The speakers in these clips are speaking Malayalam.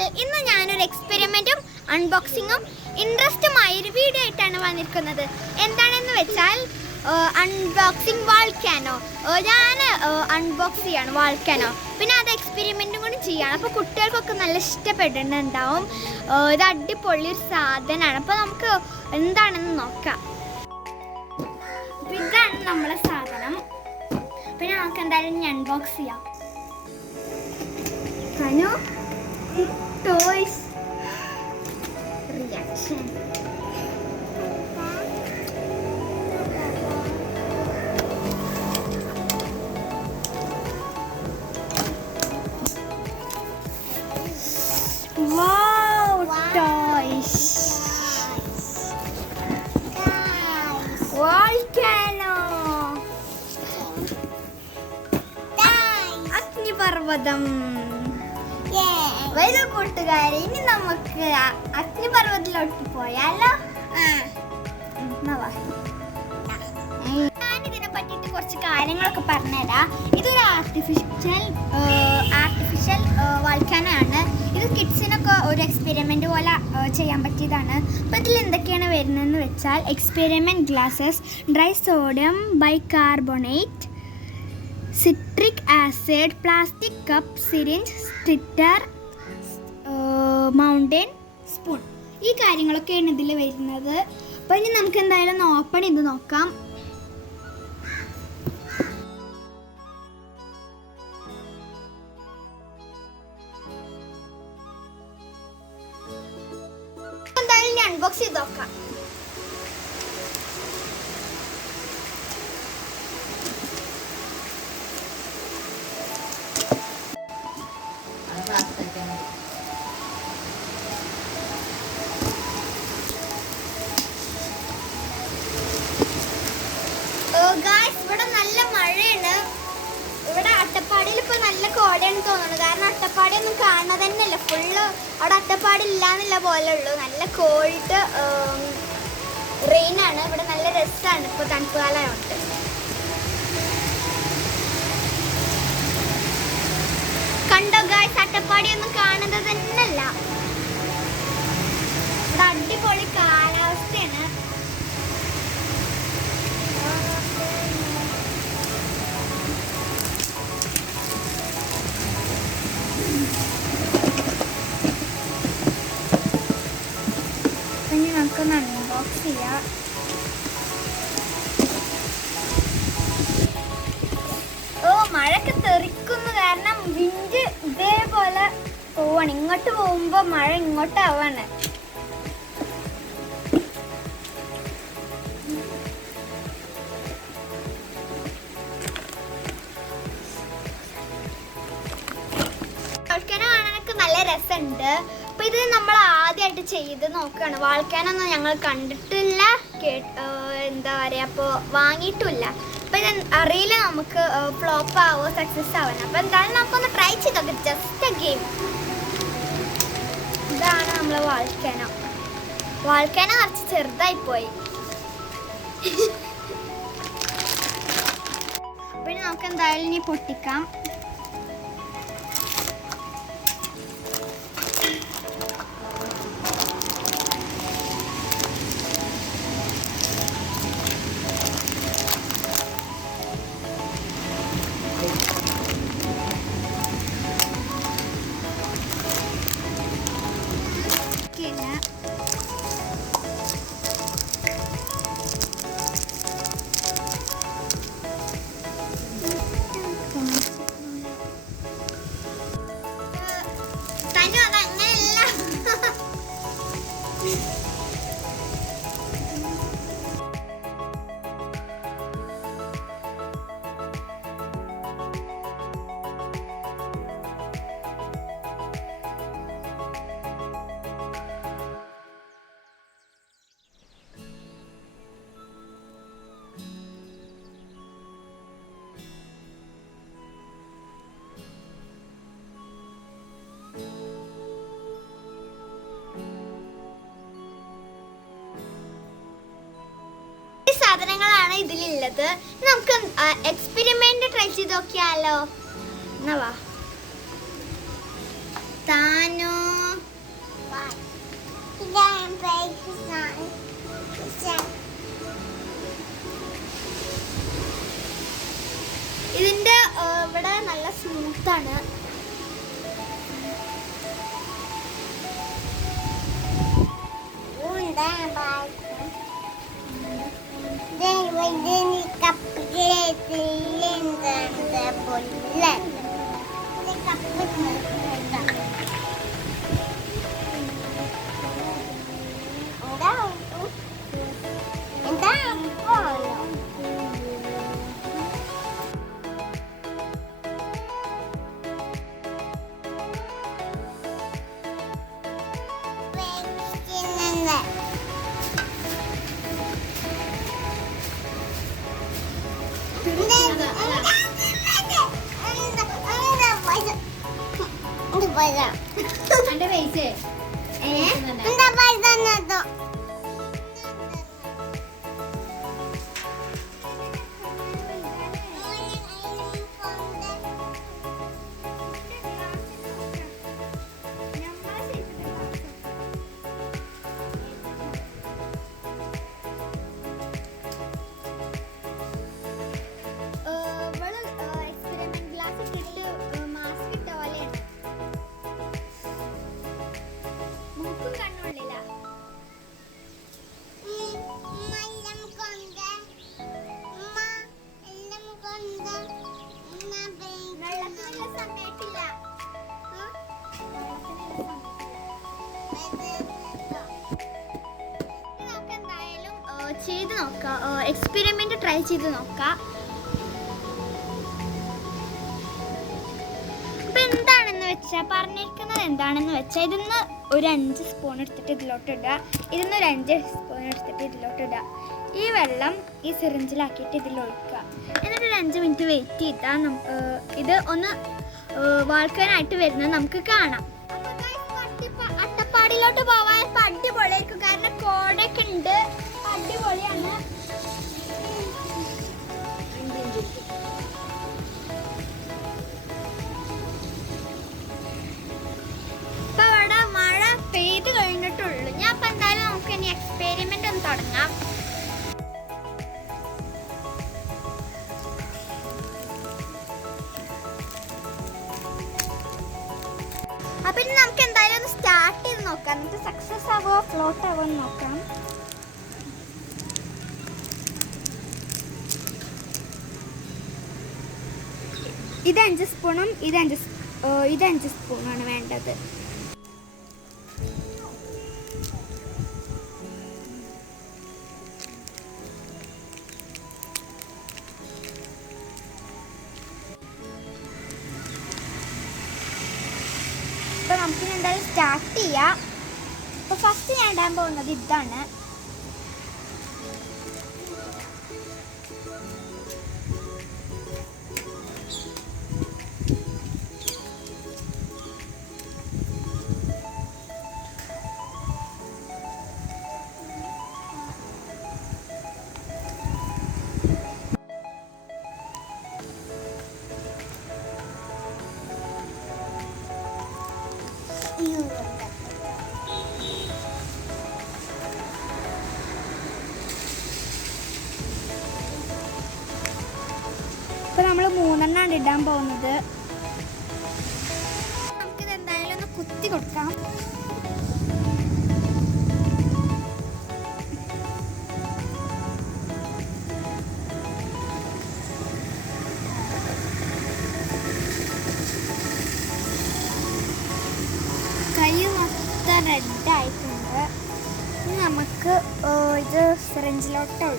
ചാനൽ. ഇന്ന് ഞാനൊരു എക്സ്പെരിമെന്റും അൺബോക്സിങ്ങും ഇൻട്രസ്റ്റുമായ ഒരു വീഡിയോ ആയിട്ടാണ് വന്നിരിക്കുന്നത്. എന്താണെന്ന് വെച്ചാൽ അൺബോക്സിങ് വോൾക്കാനോ. ഞാൻ അൺബോക്സ് ചെയ്യാണ് വോൾക്കാനോ. പിന്നെ അത് എക്സ്പെരിമെന്റും കൂടി ചെയ്യാണ്. അപ്പോൾ കുട്ടികൾക്കൊക്കെ നല്ല ഇഷ്ടപ്പെടുന്നുണ്ടാവും. ഇത് അടിപൊളി ഒരു സാധനമാണ്. അപ്പോൾ നമുക്ക് എന്താണെന്ന് നോക്കാം. ഇതാണ് നമ്മുടെ സാധനം. പിന്നെ നമുക്ക് എന്തായാലും അൺബോക്സ് ചെയ്യാം. Toys reaction. Wow, toys. Volcano. അഗ്നിപർവ്വതം. വരൂ കൂട്ടുകാരെ, ഇനി നമുക്ക് അഗ്നിപർവ്വതത്തിലോട്ട് പോയാലോ? ഞാനിതിനെ പറ്റിയിട്ട് കുറച്ച് കാര്യങ്ങളൊക്കെ പറഞ്ഞുതരാം. ഇതൊരു ആർട്ടിഫിഷ്യൽ വോൾക്കാനോ ആണ്. ഇത് കിഡ്സിനൊക്കെ ഒരു എക്സ്പെരിമെൻ്റ് പോലെ ചെയ്യാൻ പറ്റിയതാണ്. അപ്പോൾ ഇതിൽ എന്തൊക്കെയാണ് വരുന്നതെന്ന് വെച്ചാൽ experiment glasses, dry sodium bicarbonate, citric acid, plastic cup, syringe, stirrer, mountain spoon. ഈ കാര്യങ്ങളൊക്കെയാണ് ഇതിൽ വരുന്നത്. അപ്പോൾ ഇനി നമുക്ക് എന്തായാലും ഒന്ന് ഓപ്പൺ ചെയ്ത് നോക്കാം. എന്തായാലും ഞാൻ അൺബോക്സ് ചെയ്ത് നോക്കാം. ഇവിടെ നല്ല മഴയാണ്. ഇവിടെ അട്ടപ്പാടിയിൽ ഇപ്പോൾ നല്ല കോടയാണ് തോന്നുന്നു. കാരണം അട്ടപ്പാടി ഒന്നും കാണുന്നത് തന്നെയല്ല. ഫുള്ള് അവിടെ അട്ടപ്പാടി ഇല്ലാന്നില്ല പോലെ ഉള്ളൂ. നല്ല കോൾഡ് റെയിനാണ്. ഇവിടെ നല്ല രസമാണ് ഇപ്പോൾ തണുപ്പ് കാലമായിട്ട്. കണ്ടോ ഗായ്സ്, അട്ടപ്പാടി ഒന്നും കാണുന്നത് തന്നെയല്ല. ഇവിടെ അടിപൊളി കാലാവസ്ഥയാണ്. ഇനി നമുക്കൊന്ന് അൺബോക്സ് ചെയ്യാം. മഴയൊക്കെ തെറിക്കുന്നു. കാരണം വിൻഡ് ഇതേപോലെ പോവാണ്. ഇങ്ങോട്ട് പോകുമ്പോൾ മഴ ഇങ്ങോട്ടാവാണ്. വോൾക്കാനോ കാണാനൊക്കെ നല്ല രസമുണ്ട്. അപ്പോൾ ഇത് നമ്മൾ ആദ്യമായിട്ട് ചെയ്ത് നോക്കുകയാണ്. വോൾക്കാനോ ഒന്നും ഞങ്ങൾ കണ്ടിട്ടില്ല, എന്താ പറയുക, അപ്പോൾ വാങ്ങിയിട്ടുമില്ല. അപ്പോൾ ഇത് അറിയില്ല നമുക്ക് ഫ്ലോപ്പ് ആവോ സക്സസ് ആവുന്നത്. അപ്പോൾ എന്തായാലും നമുക്കൊന്ന് ട്രൈ ചെയ്ത് നോക്കാം. Just A game. ഇതാണ് നമ്മൾ വോൾക്കാനോ. വോൾക്കാനോ കുറച്ച് ചെറുതായിപ്പോയി. പിന്നെ നമുക്ക് എന്തായാലും ഇനി പൊട്ടിക്കാം. സാധനങ്ങളാണ് ഇതിലുള്ളത്. നമുക്ക് എക്സ്പെരിമെന്റ് ട്രൈ ചെയ്ത് നോക്കിയാലോ? എന്നാ വാ താനോ. ഇതിന്റെ ഇവിടെ നല്ല സ്മൂത്താണ്. എന്റെ പൈസ ചെയ്ത് നോക്കാം, എക്സ്പെരിമെന്റ് ട്രൈ ചെയ്ത് നോക്കാം. അപ്പൊ എന്താണെന്ന് വെച്ചാൽ പറഞ്ഞിരിക്കുന്നത് എന്താണെന്ന് വെച്ചാൽ ഇതിന്ന് ഒരു 5 സ്പൂൺ എടുത്തിട്ട് ഇതിലോട്ട് ഇടുക, ഇതിന്ന് ഒരു 5 സ്പൂൺ എടുത്തിട്ട് ഇതിലോട്ട് ഇടുക. ഈ വെള്ളം ഈ സിറിഞ്ചിലാക്കിയിട്ട് ഇതിലൊഴിക്കുക. എന്നിട്ട് ഒരു 5 മിനിറ്റ് വെയിറ്റ് ചെയ്താൽ ഇത് ഒന്ന് വാൾക്കാനായിട്ട് വരുന്നത് നമുക്ക് കാണാം. അട്ടപ്പാടിയിലോട്ട് പോവാൻ ഇപ്പം അടിപൊളിയായിരിക്കും, കാരണം കോടയൊക്കെ ഉണ്ട്, അടിപൊളിയാണ്. ഇപ്പൊ ഇവിടെ മഴ പെയ്ത് കഴിഞ്ഞിട്ടുള്ളൂ. ഞാൻ ഇപ്പൊ എന്തായാലും നമുക്ക് ഇനി എക്സ്പെരിമെന്റ് ഒന്ന് തുടങ്ങാം. അപ്പൊ ഇനി നമുക്ക് എന്തായാലും ഒന്ന് സ്റ്റാർട്ട് ചെയ്ത് നോക്കാം, എന്നിട്ട് സക്സസ് ആവോ ഫ്ലോട്ട് ആവോ എന്ന് നോക്കാം. ഇത് 5 സ്പൂണും ഇത് 5 സ്പൂണാണ് വേണ്ടത്. അപ്പോൾ നമുക്കിനി എന്തായാലും സ്റ്റാർട്ട് ചെയ്യാം. അപ്പോൾ ഫസ്റ്റ് ഞാൻ ഇടാൻ പോകുന്നത് ഇതാണ്. ഇപ്പൊ നമ്മൾ 3 ഇടാൻ പോകുന്നത്. നമുക്കിത് എന്തായാലും ഒന്ന് കുത്തി കൊടുക്കാം. കൈ മൊത്തം റെഡായിട്ടുണ്ട്. ഇനി നമുക്ക് ഇത് സിറിഞ്ചിലോട്ട്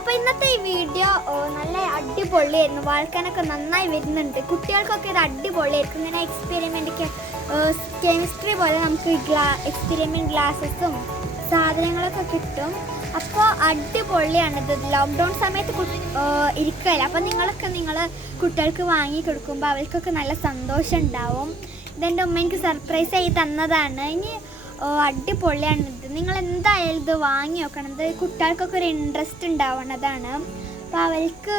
അപ്പോൾ ഇന്നത്തെ ഈ വീഡിയോ നല്ല അടിപൊളിയായിരുന്നു. വാൾക്കാനൊക്കെ നന്നായി വരുന്നുണ്ട്. കുട്ടികൾക്കൊക്കെ ഇത് അടിപൊളിയായിരിക്കും. ഇങ്ങനെ എക്സ്പെരിമെൻ്റ് കെമിസ്ട്രി പോലെ നമുക്ക് എക്സ്പെരിമെൻറ്റ് ഗ്ലാസ്സസും സാധനങ്ങളൊക്കെ കിട്ടും. അപ്പോൾ അടിപൊളിയാണിത്. ലോക്ക്ഡൗൺ സമയത്ത് ഇരിക്കുകയില്ല. അപ്പോൾ നിങ്ങൾ കുട്ടികൾക്ക് വാങ്ങി കൊടുക്കുമ്പോൾ അവർക്കൊക്കെ നല്ല സന്തോഷം ഉണ്ടാവും. ഇതെൻ്റെ ഉമ്മ എനിക്ക് സർപ്രൈസ് ആയി തന്നതാണ്. ഇനി അടിപൊളിയാണിത്. നിങ്ങൾ എന്തായാലും ഇത് വാങ്ങി നോക്കണം. ഇത് കുട്ടികൾക്കൊക്കെ ഒരു ഇൻട്രസ്റ്റ് ഉണ്ടാവുന്നതാണ്. അപ്പോൾ അവർക്ക്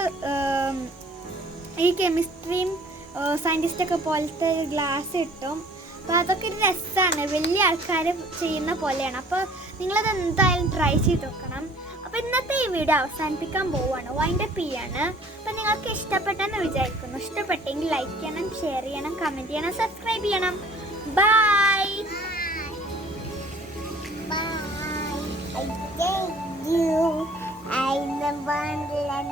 ഈ കെമിസ്ട്രിയും സയൻറ്റിസ്റ്റൊക്കെ പോലത്തെ ഗ്ലാസ് കിട്ടും. അപ്പോൾ അതൊക്കെ ഒരു രസമാണ്. വലിയ ആൾക്കാർ ചെയ്യുന്ന പോലെയാണ്. അപ്പോൾ നിങ്ങളത് എന്തായാലും ട്രൈ ചെയ്ത് നോക്കണം. അപ്പോൾ ഇന്നത്തെ ഈ വീഡിയോ അവസാനിപ്പിക്കാൻ പോവുകയാണ്. വൈൻഡപ്പ് ചെയ്യാണ്. അപ്പോൾ നിങ്ങൾക്ക് ഇഷ്ടപ്പെട്ടെന്ന് വിചാരിക്കുന്നു. ഇഷ്ടപ്പെട്ടെങ്കിൽ ലൈക്ക് ചെയ്യണം, ഷെയർ ചെയ്യണം, കമൻറ്റ് ചെയ്യണം, സബ്സ്ക്രൈബ് ചെയ്യണം. By. I thank you. I never let